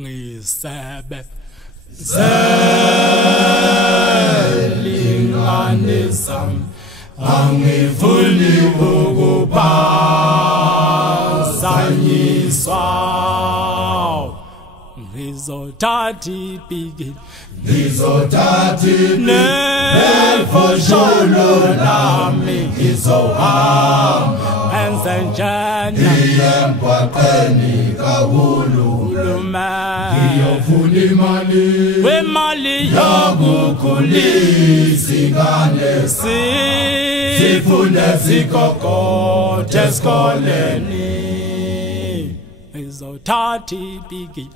ngisebe zelinganisa angifuni ukuphazanyiswa ngizothatha ipiki nefosholo lami ngizohamba enzenjana emgwaqeni kahulumeni ngiyofuna imali wemali yokukhulisa ingane sifunde sigogodhe esikoleni ngizothatha ipiki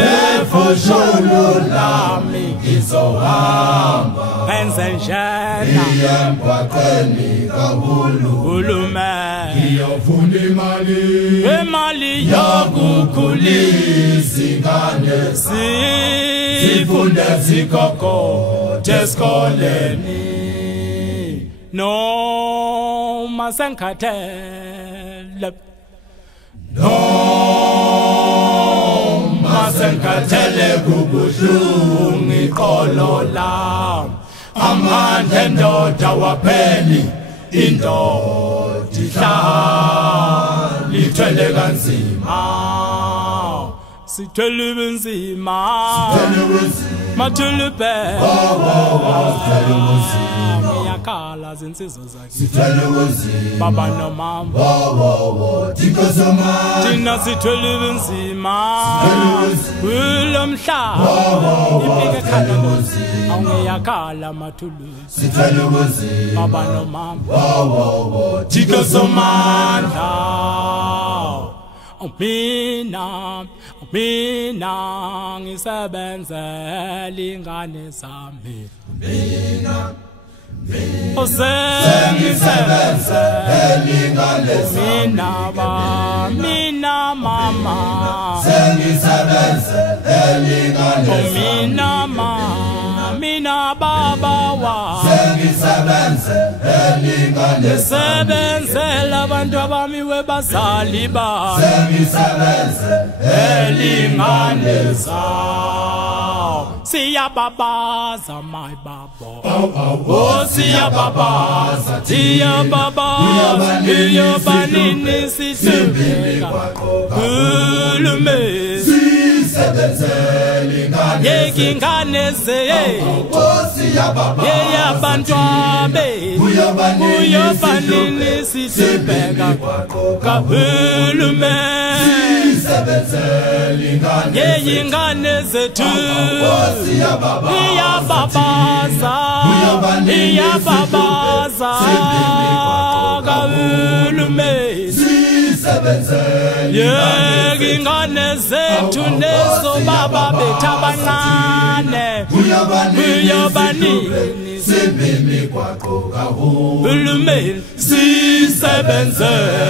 nefosholo lami ngizohamba enzenjana emgwaqeni kahulumeni ngiyofuna imali yokukhulisa ingane sifunde sigogodhe esikoleni noma senkhathele noma senkhathele kubuhlungu iqolo lami amandla endoda wapheli indoda ihlala ithwele kanzima sithwele benzima mathulube ngiyakhala zinsizwa zakhe baba nomama thina sithwele benzima kulomhlaba ipike ekhanda awungiyakhala mathuluzi baba nomama thina somandla mina ngisebenzela ingane zami sengisebenzela ingane zami mina mama sengisebenzela ingane mina baba wa sengisebenzela ingane sebenzela abantu abami webazali ba sengisebenzela ingane zami siyababaza my babo siyababaza siyabanini sithembeka hulumeni sisebenzela ingane yekingane yeyabantwabe uyobanini sithembeka kahulumeni yeyingane zethu iyababaza kahulumeni yeyingane zethu nezo baba bethu abancane uyobanini hulumeni sisebenzela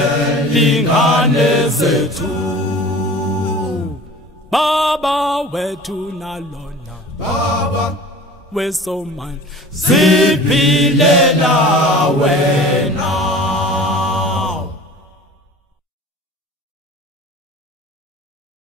ingane zethu baba wethu nalona baba wesomani siphilela wena